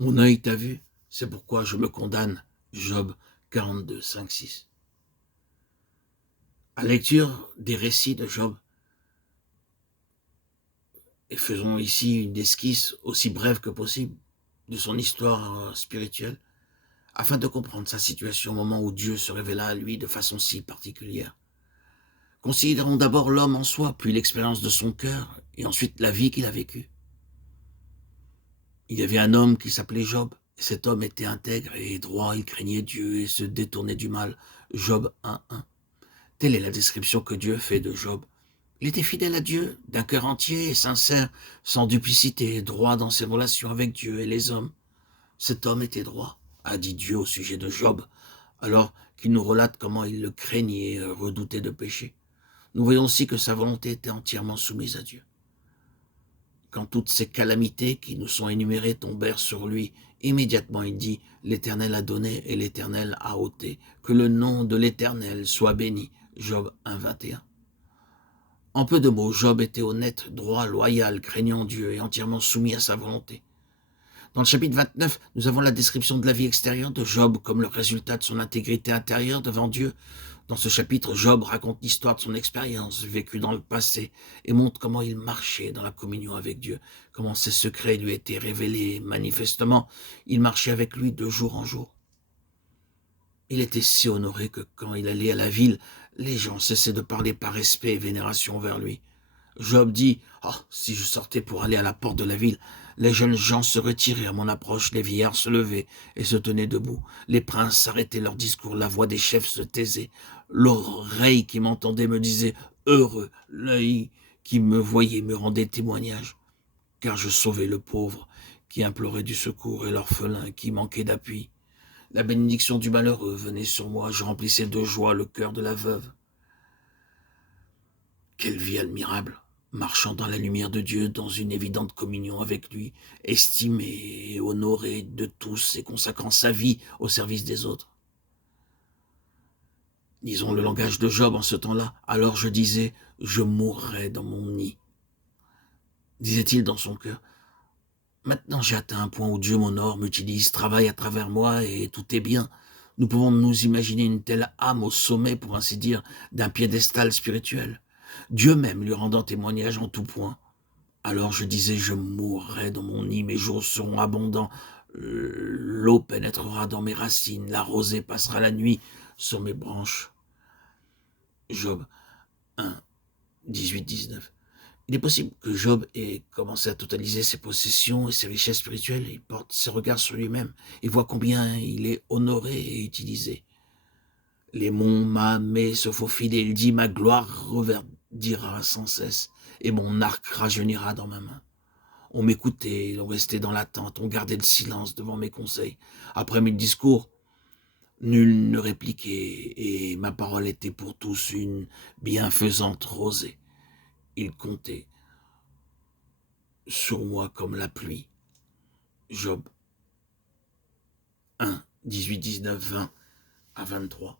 Mon œil t'a vu, c'est pourquoi je me condamne. Job 42, 5, 6. À la lecture des récits de Job, et faisons ici une esquisse aussi brève que possible de son histoire spirituelle, afin de comprendre sa situation au moment où Dieu se révéla à lui de façon si particulière. Considérons d'abord l'homme en soi, puis l'expérience de son cœur, et ensuite la vie qu'il a vécue. Il y avait un homme qui s'appelait Job, et cet homme était intègre et droit, il craignait Dieu et se détournait du mal. Job 1:1. Telle est la description que Dieu fait de Job. Il était fidèle à Dieu, d'un cœur entier et sincère, sans duplicité, droit dans ses relations avec Dieu et les hommes. Cet homme était droit, a dit Dieu au sujet de Job, alors qu'il nous relate comment il le craignait et redoutait de pécher. Nous voyons aussi que sa volonté était entièrement soumise à Dieu. Quand toutes ces calamités qui nous sont énumérées tombèrent sur lui, immédiatement il dit « L'Éternel a donné et l'Éternel a ôté. Que le nom de l'Éternel soit béni. » Job 1:21. En peu de mots, Job était honnête, droit, loyal, craignant Dieu et entièrement soumis à sa volonté. Dans le chapitre 29, nous avons la description de la vie extérieure de Job comme le résultat de son intégrité intérieure devant Dieu. Dans ce chapitre, Job raconte l'histoire de son expérience vécue dans le passé et montre comment il marchait dans la communion avec Dieu, comment ses secrets lui étaient révélés. Manifestement, il marchait avec lui de jour en jour. Il était si honoré que quand il allait à la ville, les gens cessaient de parler par respect et vénération vers lui. Job dit « Ah, si je sortais pour aller à la porte de la ville, les jeunes gens se retiraient à mon approche, les vieillards se levaient et se tenaient debout. Les princes arrêtaient leur discours, la voix des chefs se taisait. L'oreille qui m'entendait me disait « Heureux », l'œil qui me voyait me rendait témoignage, car je sauvais le pauvre qui implorait du secours et l'orphelin qui manquait d'appui. La bénédiction du malheureux venait sur moi, je remplissais de joie le cœur de la veuve. » Quelle vie admirable, marchant dans la lumière de Dieu, dans une évidente communion avec lui, estimé et honoré de tous et consacrant sa vie au service des autres. Disons le langage de Job en ce temps-là, alors je disais, je mourrais dans mon nid. Disait-il dans son cœur, maintenant j'ai atteint un point où Dieu m'honore, m'utilise, travaille à travers moi et tout est bien. Nous pouvons nous imaginer une telle âme au sommet, pour ainsi dire, d'un piédestal spirituel. Dieu même lui rendant témoignage en tout point. Alors je disais, je mourrai dans mon nid, mes jours seront abondants, l'eau pénétrera dans mes racines, la rosée passera la nuit sur mes branches. Job 1, 18, 19. Il est possible que Job ait commencé à totaliser ses possessions et ses richesses spirituelles. Il porte ses regards sur lui-même et voit combien il est honoré et utilisé. Les monts Mahamé se faufilent et il dit, ma gloire reverdira sans cesse et mon arc rajeunira dans ma main. On m'écoutait, on restait dans l'attente, on gardait le silence devant mes conseils. Après mes discours, nul ne répliquait, et ma parole était pour tous une bienfaisante rosée. Ils comptaient sur moi comme la pluie. Job 1, 18, 19, 20 à 23.